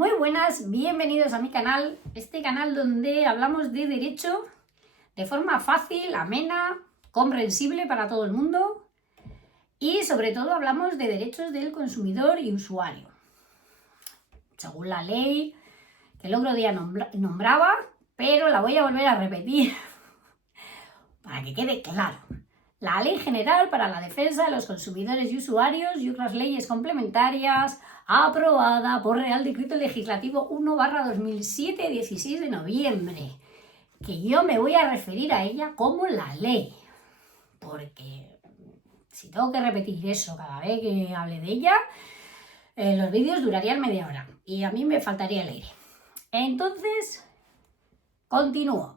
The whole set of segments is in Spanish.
Muy buenas, bienvenidos a mi canal, este canal donde hablamos de derecho de forma fácil, amena, comprensible para todo el mundo y sobre todo hablamos de derechos del consumidor y usuario. Según la ley que el otro día nombraba, pero la voy a volver a repetir para que quede claro. La Ley General para la Defensa de los Consumidores y Usuarios y otras leyes complementarias, aprobada por Real Decreto Legislativo 1/2007, 16 de noviembre, que yo me voy a referir a ella como la ley, porque si tengo que repetir eso cada vez que hable de ella, los vídeos durarían media hora y a mí me faltaría el aire. Entonces, continúo.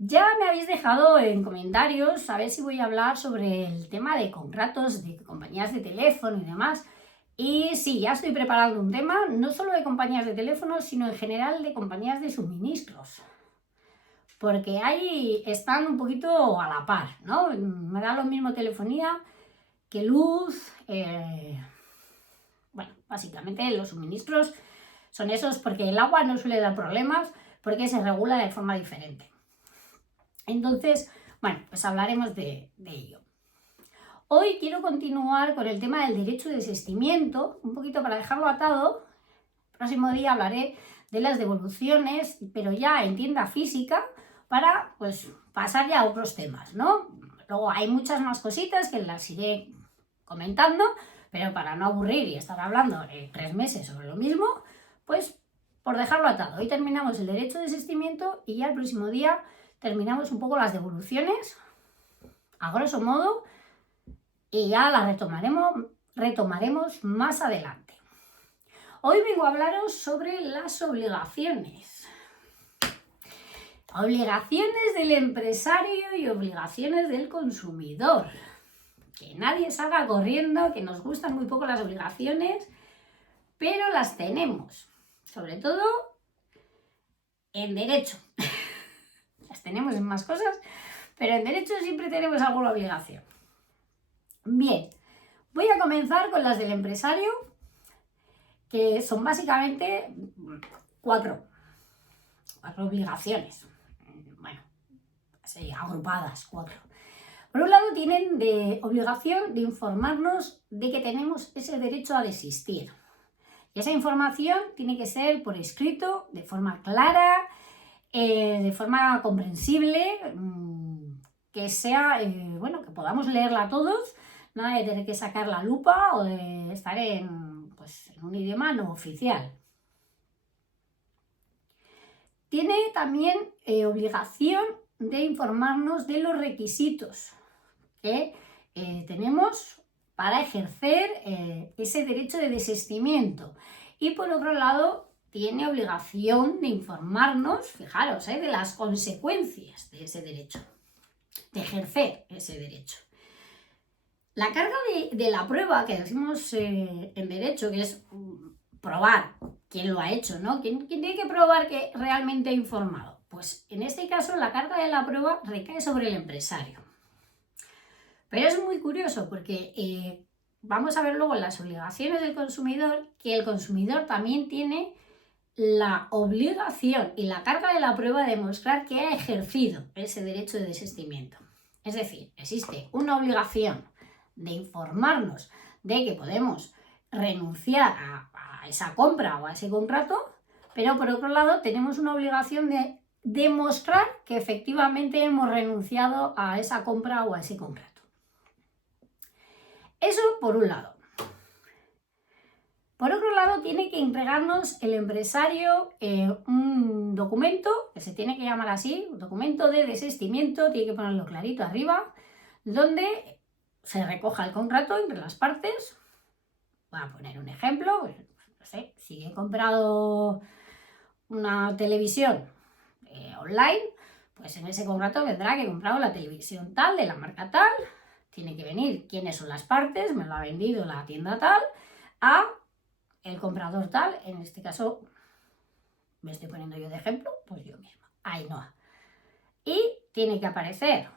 Ya me habéis dejado en comentarios a ver si voy a hablar sobre el tema de contratos de compañías de teléfono y demás. Y sí, ya estoy preparando un tema, no solo de compañías de teléfono, sino en general de compañías de suministros. Porque ahí están un poquito a la par, ¿no? Me da lo mismo telefonía que luz. Bueno, básicamente los suministros son esos porque el agua no suele dar problemas porque se regula de forma diferente. Entonces, bueno, pues hablaremos de ello. Hoy quiero continuar con el tema del derecho de desistimiento, un poquito para dejarlo atado. El próximo día hablaré de las devoluciones, pero ya en tienda física, para pues pasar ya a otros temas, ¿no? Luego hay muchas más cositas que las iré comentando, pero para no aburrir y estar hablando 3 meses sobre lo mismo, pues por dejarlo atado. Hoy terminamos el derecho de desistimiento y ya el próximo día terminamos un poco las devoluciones, a grosso modo, y ya las retomaremos más adelante. Hoy vengo a hablaros sobre las obligaciones. Obligaciones del empresario y obligaciones del consumidor. Que nadie salga corriendo, que nos gustan muy poco las obligaciones, pero las tenemos. Sobre todo en derecho. Las tenemos en más cosas, pero en derecho siempre tenemos alguna obligación. Bien, voy a comenzar con las del empresario, que son básicamente cuatro obligaciones. Bueno, así, agrupadas, 4. Por un lado, tienen de obligación de informarnos de que tenemos ese derecho a desistir. Y esa información tiene que ser por escrito, de forma clara, de forma comprensible, que sea, bueno, que podamos leerla todos, nada de tener que sacar la lupa o de estar en un idioma no oficial. Tiene también obligación de informarnos de los requisitos que tenemos para ejercer ese derecho de desistimiento. Y por otro lado, tiene obligación de informarnos, fijaros, de las consecuencias de ese derecho, de ejercer ese derecho. La carga de la prueba que decimos en derecho, que es probar quién lo ha hecho, ¿no? ¿Quién tiene que probar que realmente ha informado? Pues en este caso la carga de la prueba recae sobre el empresario. Pero es muy curioso porque vamos a ver luego las obligaciones del consumidor, que el consumidor también tiene la obligación y la carga de la prueba de demostrar que ha ejercido ese derecho de desistimiento. Es decir, existe una obligación de informarnos de que podemos renunciar a esa compra o a ese contrato, pero por otro lado tenemos una obligación de demostrar que efectivamente hemos renunciado a esa compra o a ese contrato. Eso por un lado. Por otro lado, tiene que entregarnos el empresario un documento, que se tiene que llamar así, un documento de desistimiento, tiene que ponerlo clarito arriba, donde se recoja el contrato entre las partes. Voy a poner un ejemplo, pues, no sé, si he comprado una televisión online, pues en ese contrato vendrá que he comprado la televisión tal, de la marca tal, tiene que venir quiénes son las partes, me lo ha vendido la tienda tal, a el comprador tal, en este caso me estoy poniendo yo de ejemplo, pues yo misma, Ainhoa. Y tiene que aparecer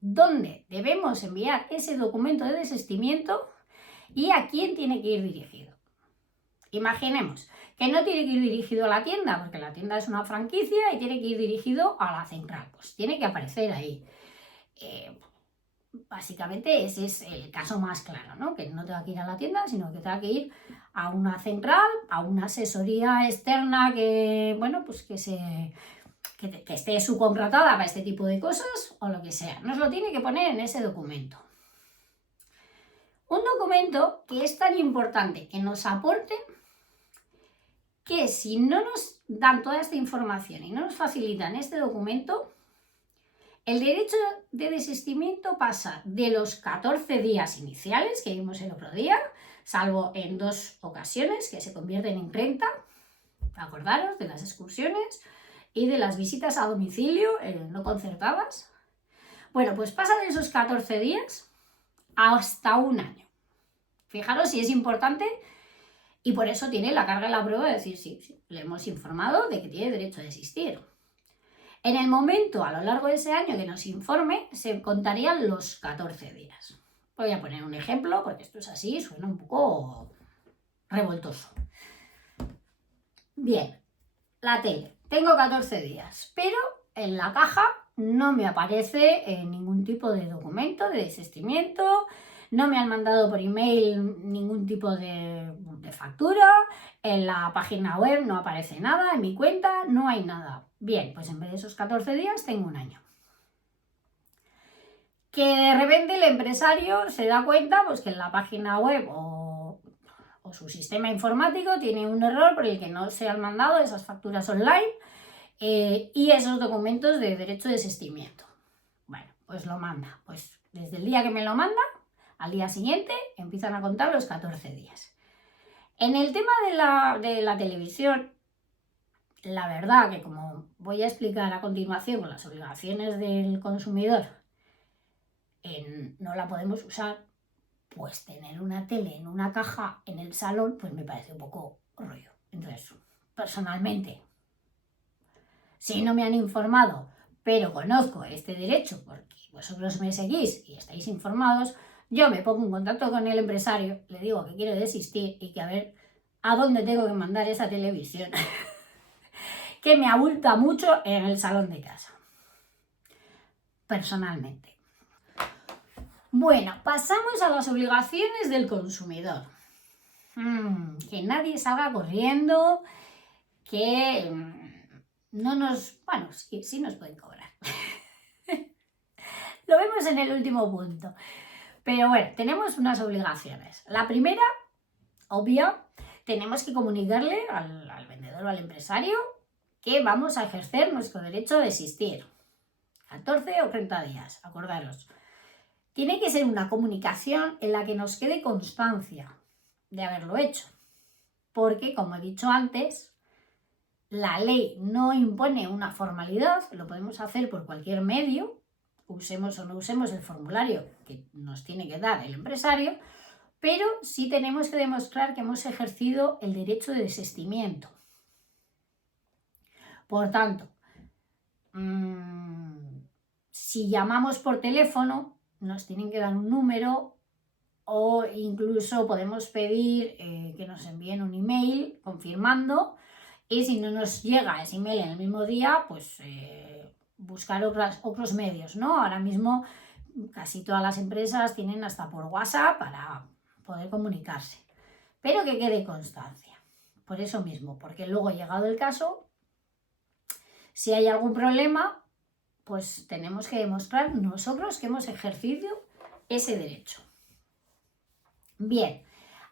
dónde debemos enviar ese documento de desistimiento y a quién tiene que ir dirigido. Imaginemos que no tiene que ir dirigido a la tienda, porque la tienda es una franquicia y tiene que ir dirigido a la central, pues tiene que aparecer ahí. Básicamente ese es el caso más claro, ¿no? Que no tenga que ir a la tienda, sino que tenga que ir a una central, a una asesoría externa que, bueno, pues que esté subcontratada para este tipo de cosas o lo que sea. Nos lo tiene que poner en ese documento. Un documento que es tan importante que nos aporte que si no nos dan toda esta información y no nos facilitan este documento, el derecho de desistimiento pasa de los 14 días iniciales que vimos el otro día, salvo en 2 ocasiones que se convierten en 30, acordaros, de las excursiones y de las visitas a domicilio no concertadas. Bueno, pues pasa de esos 14 días hasta un año. Fijaros si es importante y por eso tiene la carga de la prueba de decir sí, le hemos informado de que tiene derecho a desistir. En el momento, a lo largo de ese año que nos informe, se contarían los 14 días. Voy a poner un ejemplo, porque esto es así, suena un poco revoltoso. Bien, la tele. Tengo 14 días, pero en la caja no me aparece ningún tipo de documento de desistimiento, no me han mandado por email ningún tipo de factura, en la página web no aparece nada, en mi cuenta no hay nada. Bien, pues en vez de esos 14 días tengo un año. Que de repente el empresario se da cuenta pues, que en la página web o su sistema informático tiene un error por el que no se han mandado esas facturas online y esos documentos de derecho de desistimiento. Bueno, pues lo manda. Pues desde el día que me lo manda, al día siguiente empiezan a contar los 14 días. En el tema de la televisión, la verdad que como voy a explicar a continuación con las obligaciones del consumidor, no la podemos usar, pues tener una tele en una caja en el salón, pues me parece un poco rollo. Entonces, personalmente, si no me han informado, pero conozco este derecho porque vosotros me seguís y estáis informados, yo me pongo en contacto con el empresario, le digo que quiero desistir y que a ver a dónde tengo que mandar esa televisión que me abulta mucho en el salón de casa, personalmente. Bueno, pasamos a las obligaciones del consumidor. Que nadie salga corriendo, que no nos... Bueno, sí nos pueden cobrar. Lo vemos en el último punto. Pero bueno, tenemos unas obligaciones. La primera, obvia, tenemos que comunicarle al vendedor o al empresario que vamos a ejercer nuestro derecho a desistir. 14 o 30 días, acordaros. Tiene que ser una comunicación en la que nos quede constancia de haberlo hecho. Porque, como he dicho antes, la ley no impone una formalidad, lo podemos hacer por cualquier medio, usemos o no usemos el formulario que nos tiene que dar el empresario, pero sí tenemos que demostrar que hemos ejercido el derecho de desistimiento. Por tanto, si llamamos por teléfono, nos tienen que dar un número o incluso podemos pedir que nos envíen un email confirmando y si no nos llega ese email en el mismo día, pues buscar otros medios, ¿no? Ahora mismo casi todas las empresas tienen hasta por WhatsApp para poder comunicarse, pero que quede constancia. Por eso mismo, porque luego llegado el caso, si hay algún problema, pues tenemos que demostrar nosotros que hemos ejercido ese derecho. Bien,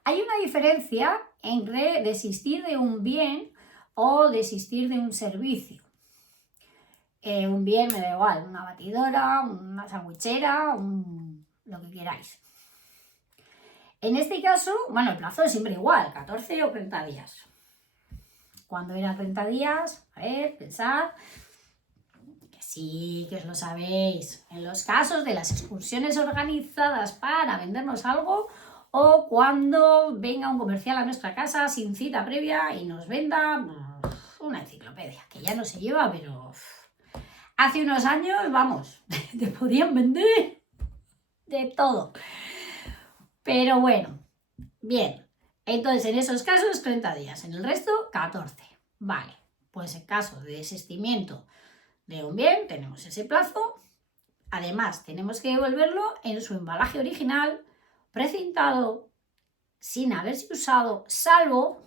hay una diferencia entre desistir de un bien o desistir de un servicio. Un bien me da igual, una batidora, una sandwichera, lo que queráis. En este caso, bueno, el plazo es siempre igual, 14 o 30 días. Cuando era 30 días, a ver, pensad... Sí, que os lo sabéis. En los casos de las excursiones organizadas para vendernos algo o cuando venga un comercial a nuestra casa sin cita previa y nos venda una enciclopedia, que ya no se lleva, pero hace unos años, vamos, te podían vender de todo. Pero bueno, bien, Entonces, en esos casos, 30 días. En el resto, 14. Vale, pues en caso de desistimiento de un bien, tenemos ese plazo. Además, tenemos que devolverlo en su embalaje original, precintado, sin haberse usado, salvo,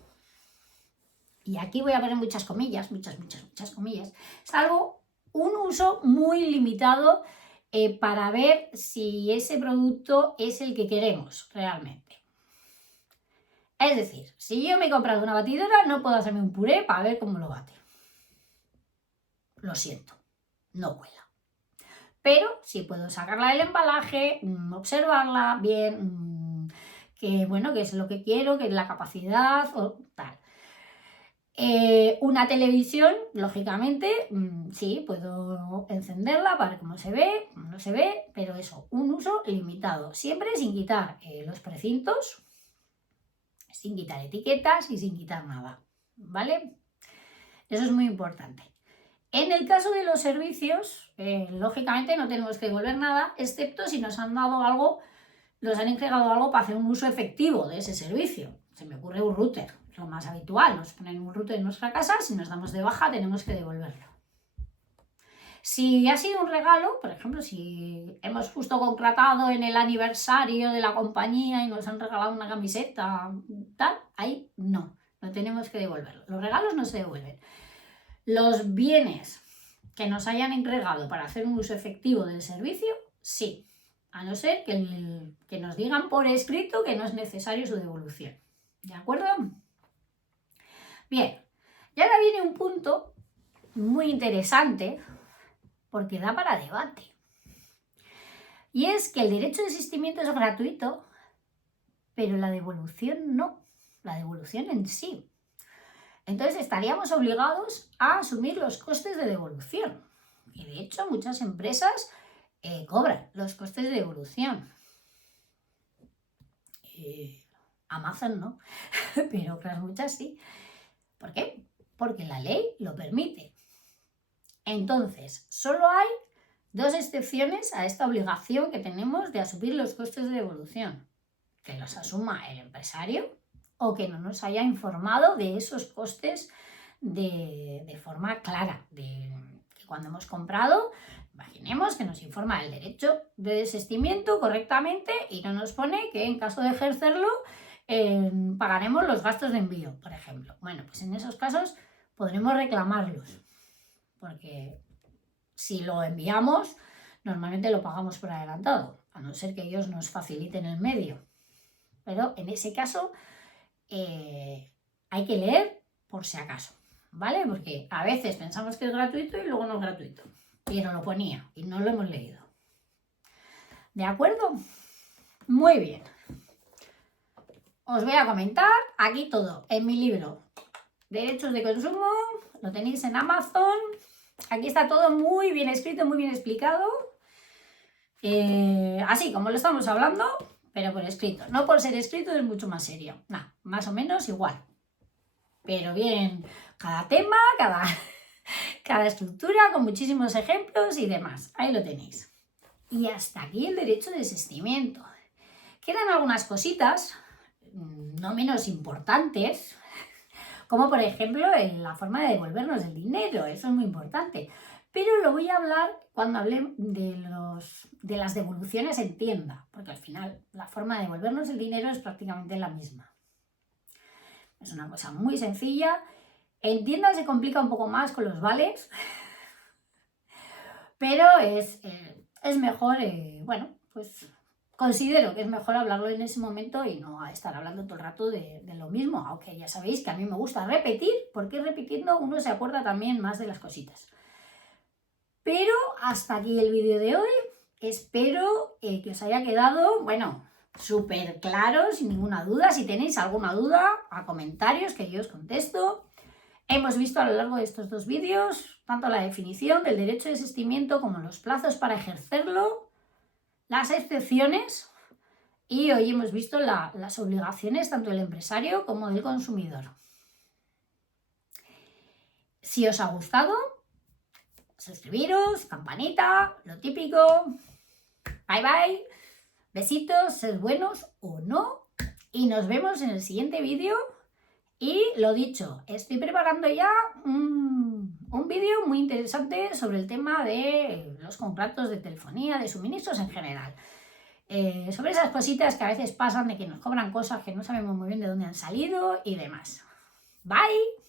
y aquí voy a poner muchas comillas, muchas comillas, salvo un uso muy limitado para ver si ese producto es el que queremos realmente. Es decir, si yo me he comprado una batidora, no puedo hacerme un puré para ver cómo lo bate. Lo siento, no cuela. Pero sí puedo sacarla del embalaje, observarla bien, que bueno, que es lo que quiero, que es la capacidad o tal. Una televisión, lógicamente, sí, puedo encenderla para ver cómo se ve, cómo no se ve, pero eso, un uso limitado, siempre sin quitar los precintos, sin quitar etiquetas y sin quitar nada, ¿vale? Eso es muy importante. En el caso de los servicios, lógicamente no tenemos que devolver nada, excepto si nos han dado algo, nos han entregado algo para hacer un uso efectivo de ese servicio. Se me ocurre un router, es lo más habitual, nos ponen un router en nuestra casa, si nos damos de baja tenemos que devolverlo. Si ha sido un regalo, por ejemplo, si hemos justo contratado en el aniversario de la compañía y nos han regalado una camiseta, tal, ahí no tenemos que devolverlo. Los regalos no se devuelven. Los bienes que nos hayan entregado para hacer un uso efectivo del servicio, sí, a no ser que nos digan por escrito que no es necesario su devolución. ¿De acuerdo? Bien, y ahora viene un punto muy interesante porque da para debate. Y es que el derecho de desistimiento es gratuito, pero la devolución no, la devolución en sí. Entonces estaríamos obligados a asumir los costes de devolución. Y de hecho muchas empresas cobran los costes de devolución. Amazon no, pero otras muchas sí. ¿Por qué? Porque la ley lo permite. Entonces, solo hay dos excepciones a esta obligación que tenemos de asumir los costes de devolución. Que los asuma el empresario o que no nos haya informado de esos costes de forma clara. Que cuando hemos comprado, imaginemos que nos informa el derecho de desistimiento correctamente y no nos pone que en caso de ejercerlo pagaremos los gastos de envío, por ejemplo. Bueno, pues en esos casos podremos reclamarlos, porque si lo enviamos, normalmente lo pagamos por adelantado, a no ser que ellos nos faciliten el medio. Pero en ese caso hay que leer por si acaso, ¿vale? Porque a veces pensamos que es gratuito y luego no es gratuito. Pero lo ponía y no lo hemos leído. ¿De acuerdo? Muy bien. Os voy a comentar aquí todo en mi libro Derechos de Consumo. Lo tenéis en Amazon. Aquí está todo muy bien escrito, muy bien explicado. Así como lo estamos hablando, pero por escrito. No por ser escrito es mucho más serio. No, más o menos igual. Pero bien, cada tema, cada estructura, con muchísimos ejemplos y demás. Ahí lo tenéis. Y hasta aquí el derecho de desistimiento. Quedan algunas cositas, no menos importantes, como por ejemplo la forma de devolvernos el dinero. Eso es muy importante. Pero lo voy a hablar cuando hable de las devoluciones en tienda, porque al final la forma de devolvernos el dinero es prácticamente la misma. Es una cosa muy sencilla. En tienda se complica un poco más con los vales, pero es mejor, bueno, pues considero que es mejor hablarlo en ese momento y no estar hablando todo el rato de lo mismo, aunque ya sabéis que a mí me gusta repetir, porque repitiendo uno se acuerda también más de las cositas. Pero hasta aquí el vídeo de hoy. Espero que os haya quedado, bueno, súper claro, sin ninguna duda. Si tenéis alguna duda, a comentarios que yo os contesto. Hemos visto a lo largo de estos dos vídeos tanto la definición del derecho de desistimiento como los plazos para ejercerlo, las excepciones y hoy hemos visto las obligaciones tanto del empresario como del consumidor. Si os ha gustado, suscribiros, campanita, lo típico. Bye bye, besitos, sed buenos o no. y nos vemos en el siguiente vídeo. Y lo dicho, estoy preparando ya un vídeo muy interesante sobre el tema de los contratos de telefonía, de suministros en general. Sobre esas cositas que a veces pasan de que nos cobran cosas que no sabemos muy bien de dónde han salido y demás. Bye.